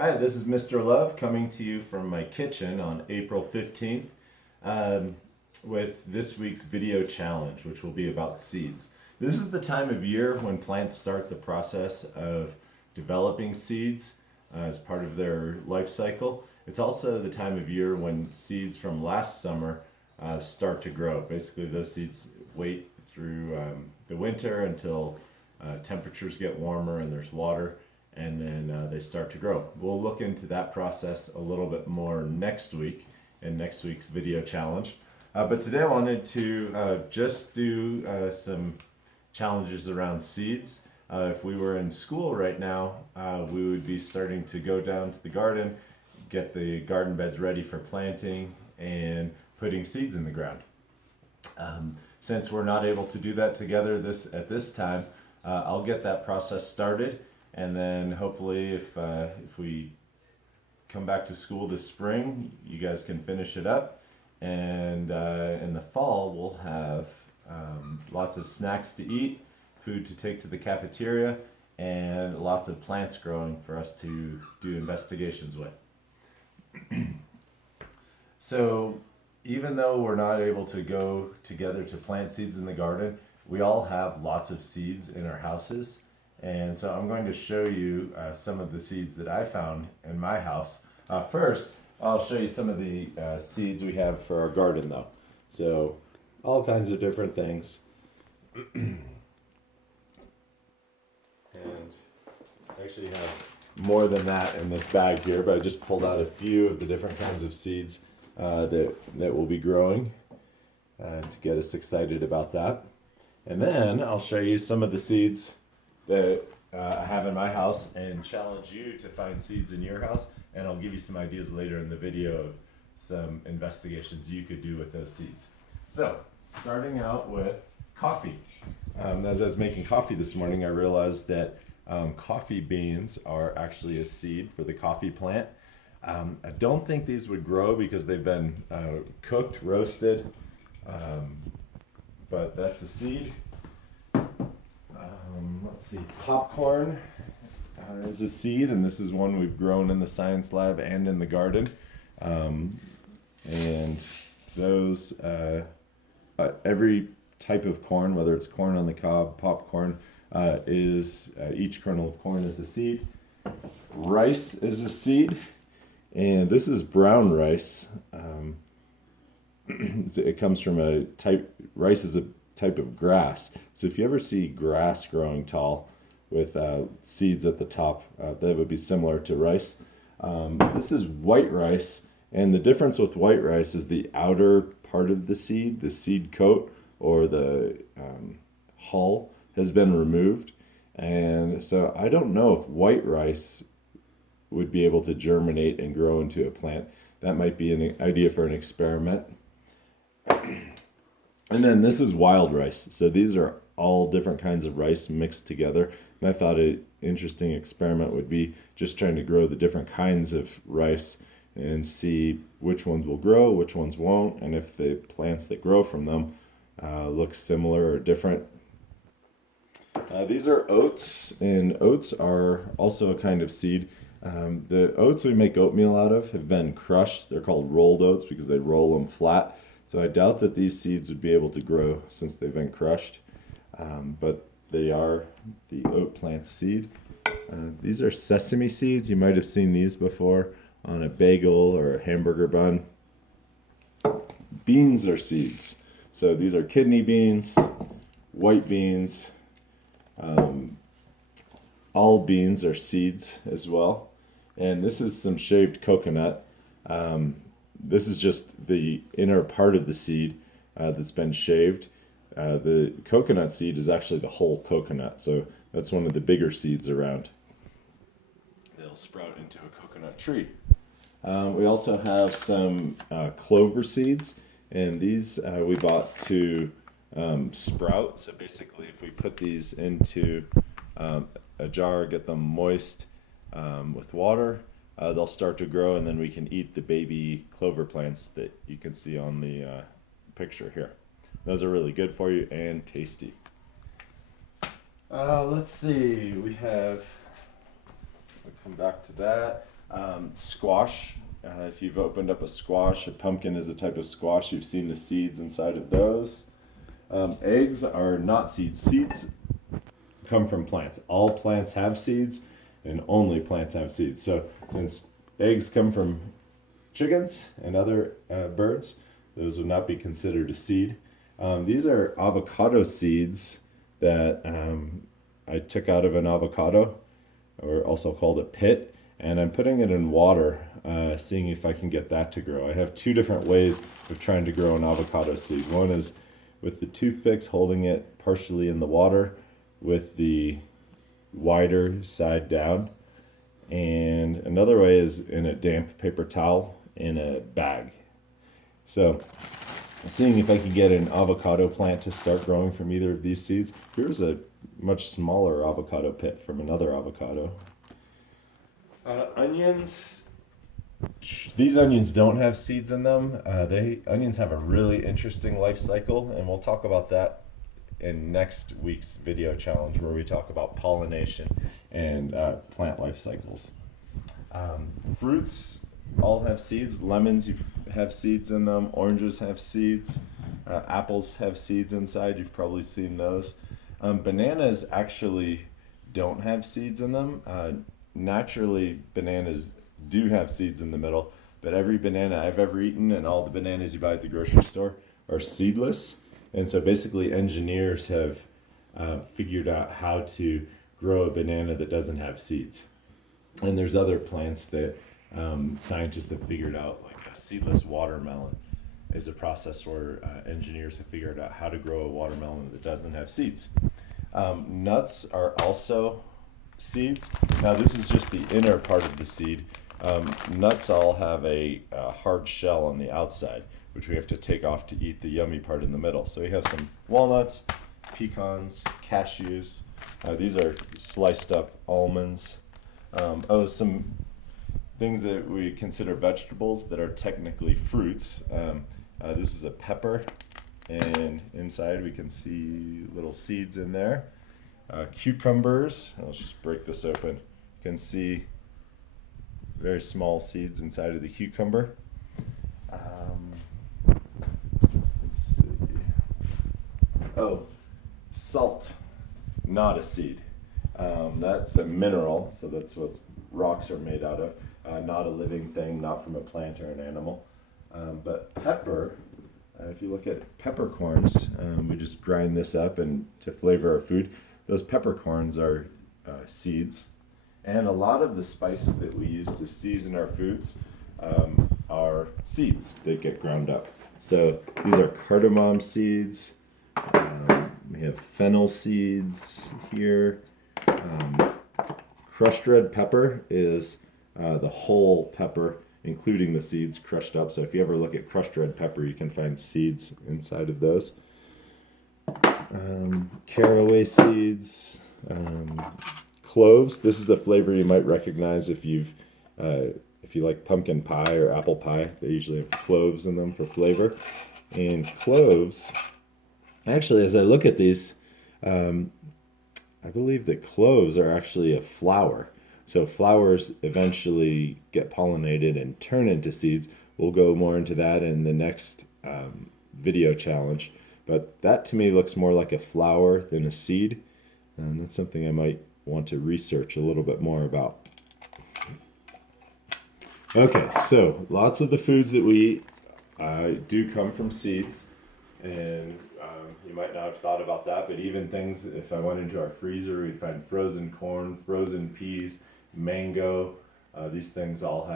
Hi, this is Mr. Love coming to you from my kitchen on April 15th with this week's video challenge, which will be about seeds. This is the time of year when plants start the process of developing seeds as part of their life cycle. It's also the time of year when seeds from last summer start to grow. Basically, those seeds wait through the winter until temperatures get warmer and there's water, and then they start to grow. We'll look into that process a little bit more next week in next week's video challenge. But today I wanted to just do some challenges around seeds. If we were in school right now, we would be starting to go down to the garden, get the garden beds ready for planting and putting seeds in the ground. Since we're not able to do that together at this time, I'll get that process started, and then hopefully if we come back to school this spring, you guys can finish it up, and in the fall we'll have lots of snacks to eat, food to take to the cafeteria, and lots of plants growing for us to do investigations with. So even though we're not able to go together to plant seeds in the garden, we all have lots of seeds in our houses. And so I'm going to show you some of the seeds that I found in my house. First, I'll show you some of the seeds we have for our garden though. So all kinds of different things. And I actually have more than that in this bag here, but I just pulled out a few of the different kinds of seeds that will be growing to get us excited about that. And then I'll show you some of the seeds that I have in my house and challenge you to find seeds in your house. And I'll give you some ideas later in the video of some investigations you could do with those seeds. So, starting out with coffee. As I was making coffee this morning, I realized that coffee beans are actually a seed for the coffee plant. I don't think these would grow because they've been cooked, roasted, but that's a seed. Let's see, popcorn is a seed, and this is one we've grown in the science lab and in the garden. And those, every type of corn, whether it's corn on the cob, popcorn, each kernel of corn is a seed. Rice is a seed, and this is brown rice. It comes from rice is a type of grass. So if you ever see grass growing tall with seeds at the top, that would be similar to rice. This is white rice, and the difference with white rice is the outer part of the seed coat or the hull has been removed. And so I don't know if white rice would be able to germinate and grow into a plant. That might be an idea for an experiment. And then this is wild rice. So these are all different kinds of rice mixed together. And I thought an interesting experiment would be just trying to grow the different kinds of rice and see which ones will grow, which ones won't, and if the plants that grow from them look similar or different. These are oats, and oats are also a kind of seed. The oats we make oatmeal out of have been crushed. They're called rolled oats because they roll them flat. So I doubt that these seeds would be able to grow since they've been crushed, but they are the oat plant seed. These are sesame seeds. You might have seen these before on a bagel or a hamburger bun. Beans are seeds. So these are kidney beans, white beans. All beans are seeds as well. And this is some shaved coconut. This is just the inner part of the seed that's been shaved. The coconut seed is actually the whole coconut, so that's one of the bigger seeds around. They'll sprout into a coconut tree. We also have some clover seeds, and these we bought to sprout. So basically, if we put these into a jar, get them moist with water, they'll start to grow, and then we can eat the baby clover plants that you can see on the picture here. Those are really good for you and tasty. Let's see, we'll come back to that. Squash. If you've opened up a squash, a pumpkin is a type of squash. You've seen the seeds inside of those. Eggs are not seeds. Seeds come from plants. All plants have seeds, and only plants have seeds. So since eggs come from chickens and other birds, those would not be considered a seed. These are avocado seeds that I took out of an avocado, or also called a pit, and I'm putting it in water, seeing if I can get that to grow. I have two different ways of trying to grow an avocado seed. One is with the toothpicks, holding it partially in the water with the wider side down. And another way is in a damp paper towel in a bag. So seeing if I can get an avocado plant to start growing from either of these seeds. Here's a much smaller avocado pit from another avocado. Onions. These onions don't have seeds in them. Onions have a really interesting life cycle, and we'll talk about that in next week's video challenge, where we talk about pollination and plant life cycles. Fruits all have seeds. Lemons have seeds in them. Oranges have seeds. Apples have seeds inside. You've probably seen those. Bananas actually don't have seeds in them. Naturally, bananas do have seeds in the middle, but every banana I've ever eaten and all the bananas you buy at the grocery store are seedless. And so basically engineers have figured out how to grow a banana that doesn't have seeds. And there's other plants that scientists have figured out, like a seedless watermelon is a process where engineers have figured out how to grow a watermelon that doesn't have seeds. Nuts are also seeds. Now this is just the inner part of the seed. Nuts all have a hard shell on the outside, which we have to take off to eat the yummy part in the middle. So we have some walnuts, pecans, cashews. These are sliced up almonds. Some things that we consider vegetables that are technically fruits. This is a pepper, and inside we can see little seeds in there. Cucumbers, let's just break this open. You can see very small seeds inside of the cucumber. Let's see. Salt, not a seed. That's a mineral, so that's what rocks are made out of. Not a living thing, not from a plant or an animal. But pepper, if you look at peppercorns, we just grind this up and to flavor our food. Those peppercorns are seeds. And a lot of the spices that we use to season our foods are seeds that get ground up. So these are cardamom seeds. We have fennel seeds here. Crushed red pepper is the whole pepper, including the seeds crushed up. So if you ever look at crushed red pepper, you can find seeds inside of those. Caraway seeds. Cloves. This is the flavor you might recognize if you like pumpkin pie or apple pie. They usually have cloves in them for flavor. And cloves, actually, as I look at these, I believe that cloves are actually a flower. So flowers eventually get pollinated and turn into seeds. We'll go more into that in the next video challenge. But that to me looks more like a flower than a seed. And that's something I might want to research a little bit more about. Okay, so lots of the foods that we eat do come from seeds. And you might not have thought about that, but even things, if I went into our freezer, we'd find frozen corn, frozen peas, mango. These things all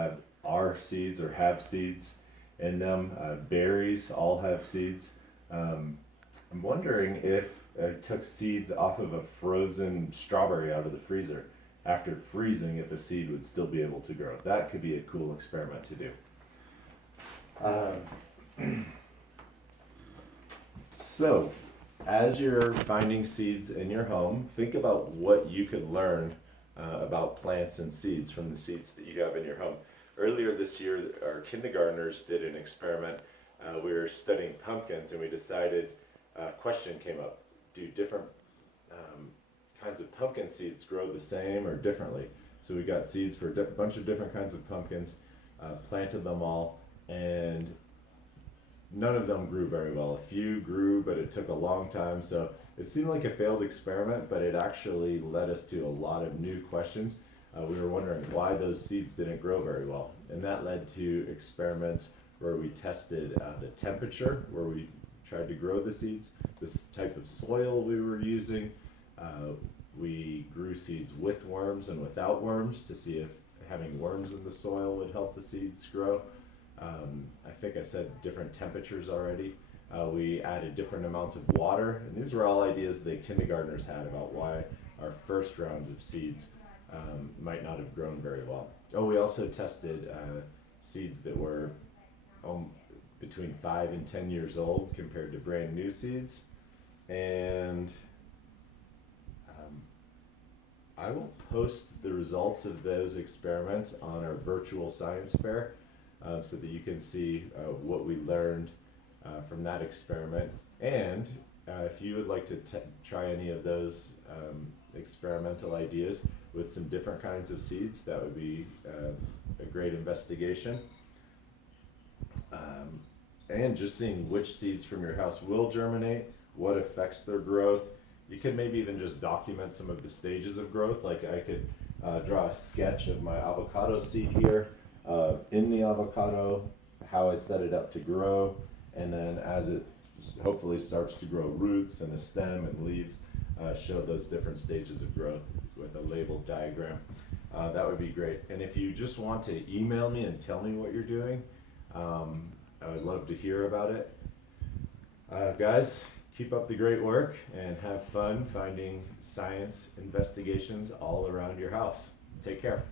are seeds or have seeds in them. Berries all have seeds. I'm wondering if I took seeds off of a frozen strawberry out of the freezer. After freezing, if a seed would still be able to grow. That could be a cool experiment to do. So, as you're finding seeds in your home, think about what you could learn about plants and seeds from the seeds that you have in your home. Earlier this year, our kindergartners did an experiment. We were studying pumpkins, and we decided a question came up. Do different kinds of pumpkin seeds grow the same or differently? So we got seeds for a bunch of different kinds of pumpkins, planted them all, and none of them grew very well. A few grew, but it took a long time. So it seemed like a failed experiment, but it actually led us to a lot of new questions. We were wondering why those seeds didn't grow very well. And that led to experiments where we tested the temperature, where we tried to grow the seeds, this type of soil we were using. We grew seeds with worms and without worms to see if having worms in the soil would help the seeds grow. I think I said different temperatures already. We added different amounts of water, and these were all ideas that kindergartners had about why our first rounds of seeds might not have grown very well. Oh, we also tested seeds that were between 5 and 10 years old compared to brand new seeds. And I will post the results of those experiments on our virtual science fair so that you can see what we learned from that experiment. And if you would like to try any of those experimental ideas with some different kinds of seeds, that would be a great investigation. And just seeing which seeds from your house will germinate, what affects their growth. You could maybe even just document some of the stages of growth. Like I could draw a sketch of my avocado seed here, in the avocado, how I set it up to grow, and then as it hopefully starts to grow roots and a stem and leaves, show those different stages of growth with a labeled diagram. That would be great. And if you just want to email me and tell me what you're doing, I would love to hear about it. Guys, keep up the great work and have fun finding science investigations all around your house. Take care.